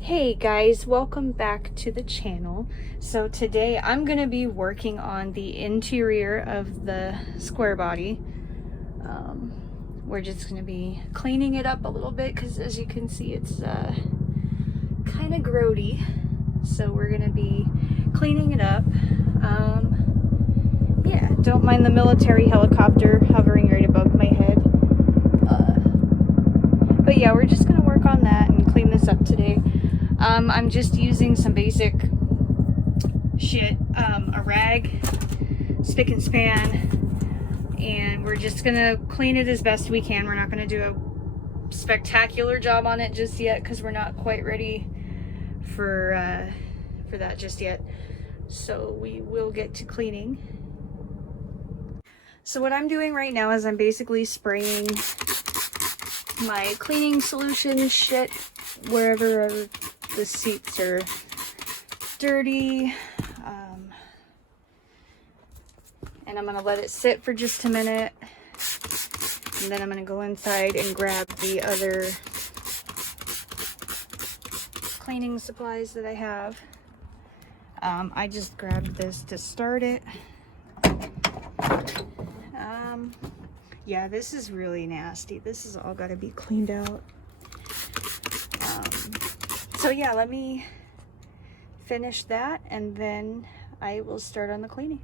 Hey guys, welcome back to the channel. So today I'm going to be working on the interior of the square body. We're just going to be cleaning it up a little bit because as you can see it's kind of grody. So we're going to be cleaning it up. Yeah, don't mind the military helicopter hovering right above my head. But yeah, we're just going to work on that and clean this up today. I'm just using some basic shit, a rag, spick and span, and we're just gonna clean it as best we can. We're not gonna do a spectacular job on it just yet because we're not quite ready for that just yet. So we will get to cleaning. So what I'm doing right now is I'm basically spraying my cleaning solution shit wherever the seats are dirty, and I'm gonna let it sit for just a minute, and then I'm gonna go inside and grab the other cleaning supplies that I have. I just grabbed this to start it. Yeah, this is really nasty. This is all got to be cleaned out. So yeah, let me finish that and then I will start on the cleaning.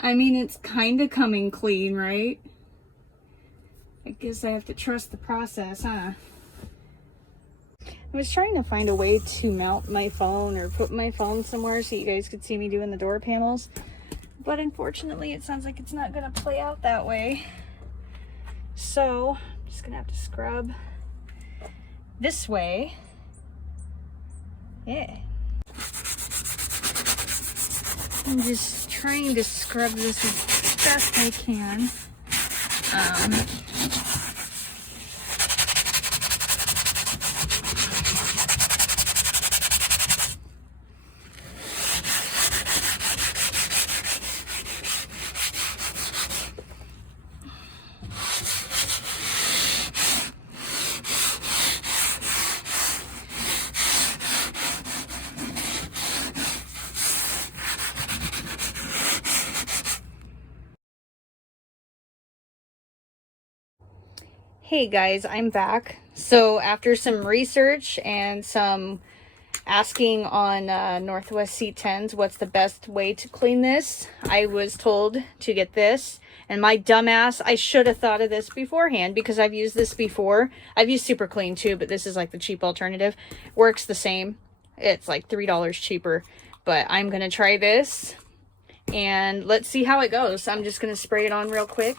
I mean, it's kind of coming clean, right? I guess I have to trust the process, huh? I was trying to find a way to mount my phone or put my phone somewhere so you guys could see me doing the door panels. But unfortunately, it sounds like it's not going to play out that way. So, I'm just going to have to scrub this way. Yeah. I'm just trying to scrub this as best I can. Hey guys, I'm back. So after some research and some asking on Northwest C10s what's the best way to clean this, I was told to get this. And my dumbass, I should have thought of this beforehand because I've used this before. I've used Super Clean too, but this is like the cheap alternative. Works the same. It's like $3 cheaper. But I'm going to try this and let's see how it goes. I'm just going to spray it on real quick.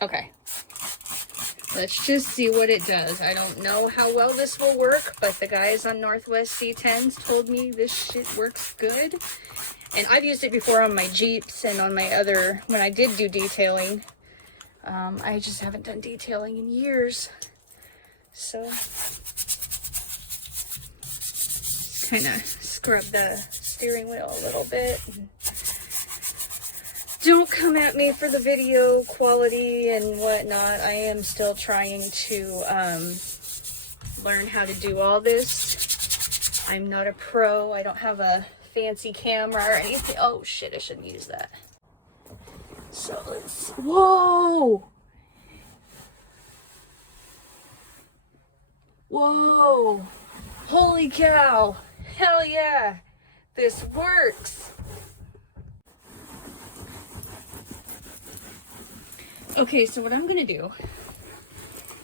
Okay. Let's just see what it does. I don't know how well this will work, but the guys on Northwest C10s told me this shit works good. And I've used it before on my Jeeps and on my other, when I did do detailing. I just haven't done detailing in years. So, kind of scrub the steering wheel a little bit. Don't come at me for the video quality and whatnot. I am still trying to learn how to do all this. I'm not a pro. I don't have a fancy camera or anything. Oh shit, I shouldn't use that. So let's... Whoa! Whoa! Holy cow! Hell yeah! This works! Okay, so what I'm going to do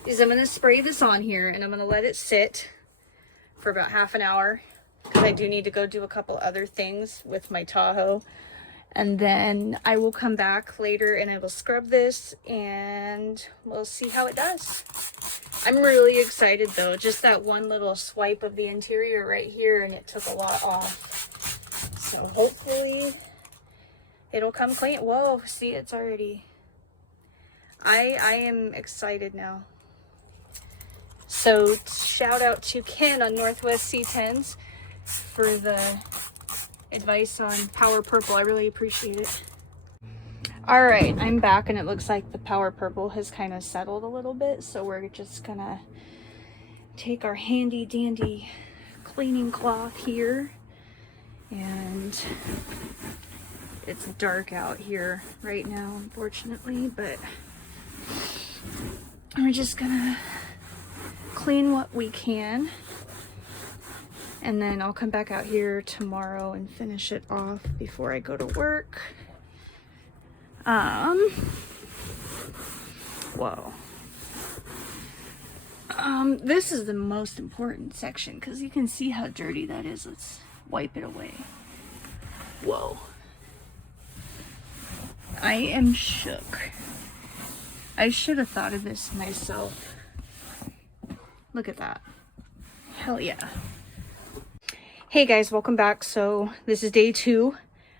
is I'm going to spray this on here and I'm going to let it sit for about half an hour because I do need to go do a couple other things with my Tahoe. And then I will come back later and I will scrub this and we'll see how it does. I'm really excited though. Just that one little swipe of the interior right here and it took a lot off. So hopefully it'll come clean. Whoa, see, it's already... I am excited now. So shout out to Ken on Northwest C10s for the advice on Power Purple. I really appreciate it. All right, I'm back and it looks like the Power Purple has kind of settled a little bit. So we're just gonna take our handy dandy cleaning cloth here, and it's dark out here right now, unfortunately, but we're just gonna clean what we can, and then I'll come back out here tomorrow and finish it off before I go to work. Whoa. This is the most important section because you can see how dirty that is. Let's wipe it away. Whoa. I am shook. I should have thought of this myself. Look at that. Hell yeah. Hey guys, welcome back. So this is day 2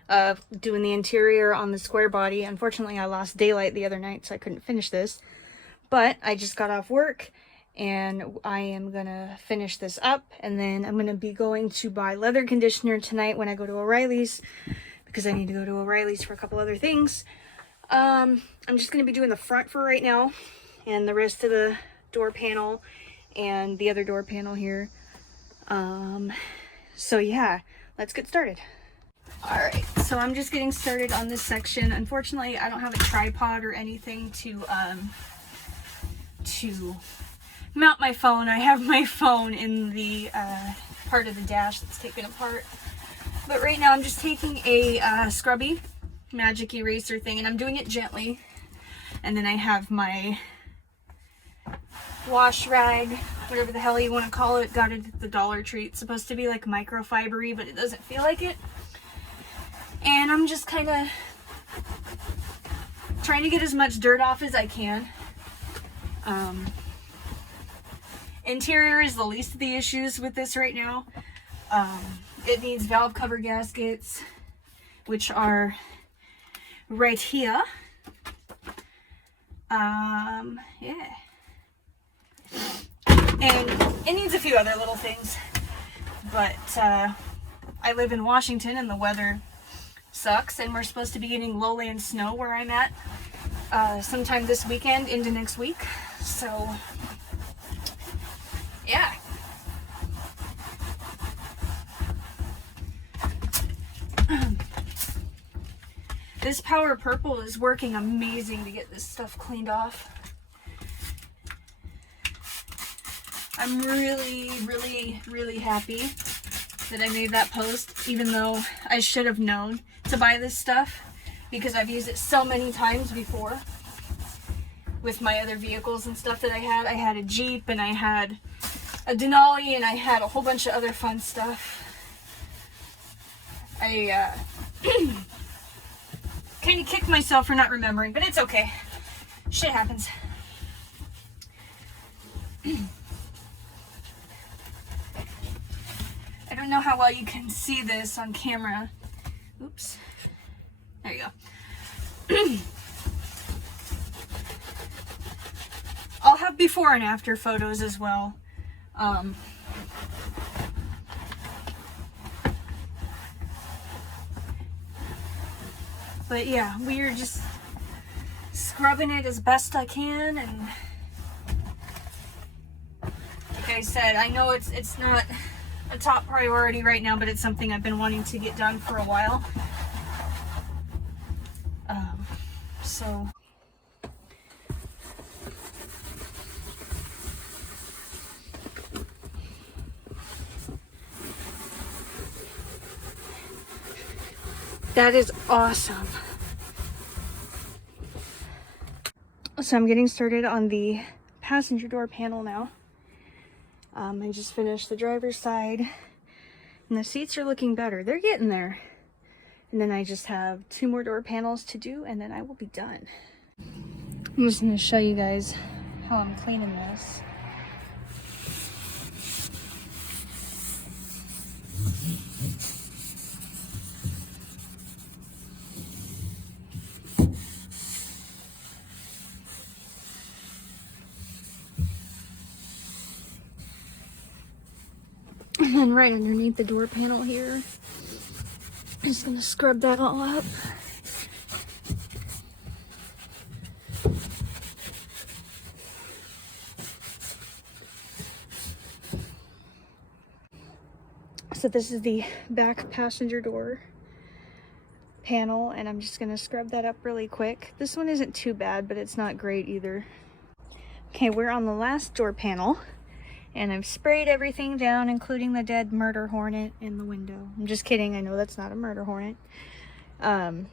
of doing the interior on the square body. Unfortunately, I lost daylight the other night, so I couldn't finish this. But I just got off work and I am gonna finish this up, and then I'm gonna be going to buy leather conditioner tonight when I go to O'Reilly's, because I need to go to O'Reilly's for a couple other things. I'm just going to be doing the front for right now, and the rest of the door panel and the other door panel here. So yeah, let's get started. All right, so I'm just getting started on this section. Unfortunately, I don't have a tripod or anything to mount my phone. I have my phone in the part of the dash that's taken apart. But right now I'm just taking a scrubby magic eraser thing, and I'm doing it gently. And then I have my wash rag, whatever the hell you want to call it. Got it at the Dollar Tree. It's supposed to be like microfibery, but it doesn't feel like it. And I'm just kind of trying to get as much dirt off as I can. Interior is the least of the issues with this right now. It needs valve cover gaskets, which are right here. Yeah. And it needs a few other little things. But I live in Washington and the weather sucks, and we're supposed to be getting lowland snow where I'm at sometime this weekend into next week. So, yeah. This Power Purple is working amazing to get this stuff cleaned off. I'm really happy that I made that post, even though I should have known to buy this stuff because I've used it so many times before with my other vehicles and stuff that I had. I had a Jeep, and I had a Denali, and I had a whole bunch of other fun stuff. I kind of kicked myself for not remembering, but it's okay. Shit happens. I don't know how well you can see this on camera. Oops. There you go. I'll have before and after photos as well. But yeah, we are just scrubbing it as best I can, and like I said, I know it's not a top priority right now, but it's something I've been wanting to get done for a while. So that is awesome. So I'm getting started on the passenger door panel now. I just finished the driver's side, and the seats are looking better. They're getting there. And then I just have 2 more door panels to do, and then I will be done. I'm just going to show you guys how I'm cleaning this. And then right underneath the door panel here, I'm just going to scrub that all up. So this is the back passenger door panel, and I'm just going to scrub that up really quick. This one isn't too bad, but it's not great either. Okay, we're on the last door panel, and I've sprayed everything down, including the dead murder hornet in the window. I'm just kidding, I know that's not a murder hornet. So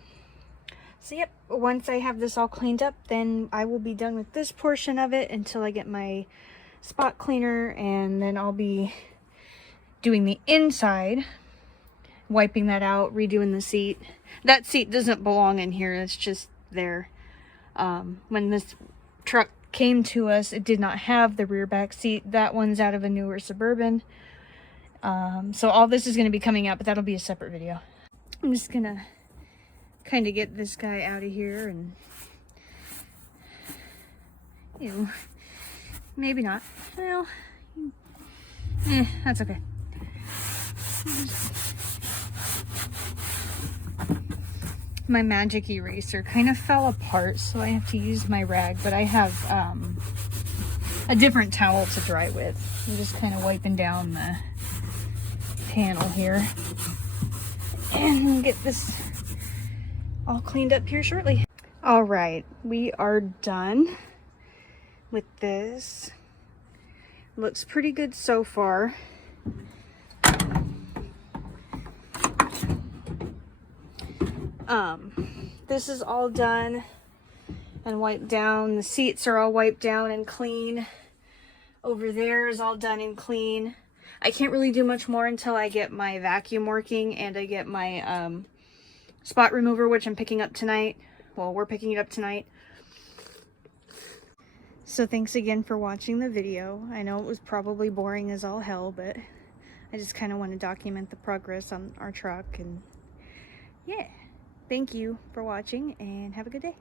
yep, once I have this all cleaned up, then I will be done with this portion of it until I get my spot cleaner, and then I'll be doing the inside, wiping that out, redoing the seat. That seat doesn't belong in here, it's just there. When this truck came to us, it did not have the rear back seat. That one's out of a newer Suburban. So all this is going to be coming out, but that'll be a separate video. I'm just gonna kind of get this guy out of here, and maybe not. Well, that's okay. My magic eraser kind of fell apart, so I have to use my rag, but I have a different towel to dry with. I'm just kind of wiping down the panel here, and we'll get this all cleaned up here shortly. All right, we are done with this. Looks pretty good so far. This is all done and wiped down. The seats are all wiped down and clean. Over there is all done and clean. I can't really do much more until I get my vacuum working and I get my spot remover, which I'm picking up tonight. Well, we're picking it up tonight. So thanks again for watching the video. I know it was probably boring as all hell, but I just kind of want to document the progress on our truck, and yeah. Thank you for watching, and have a good day.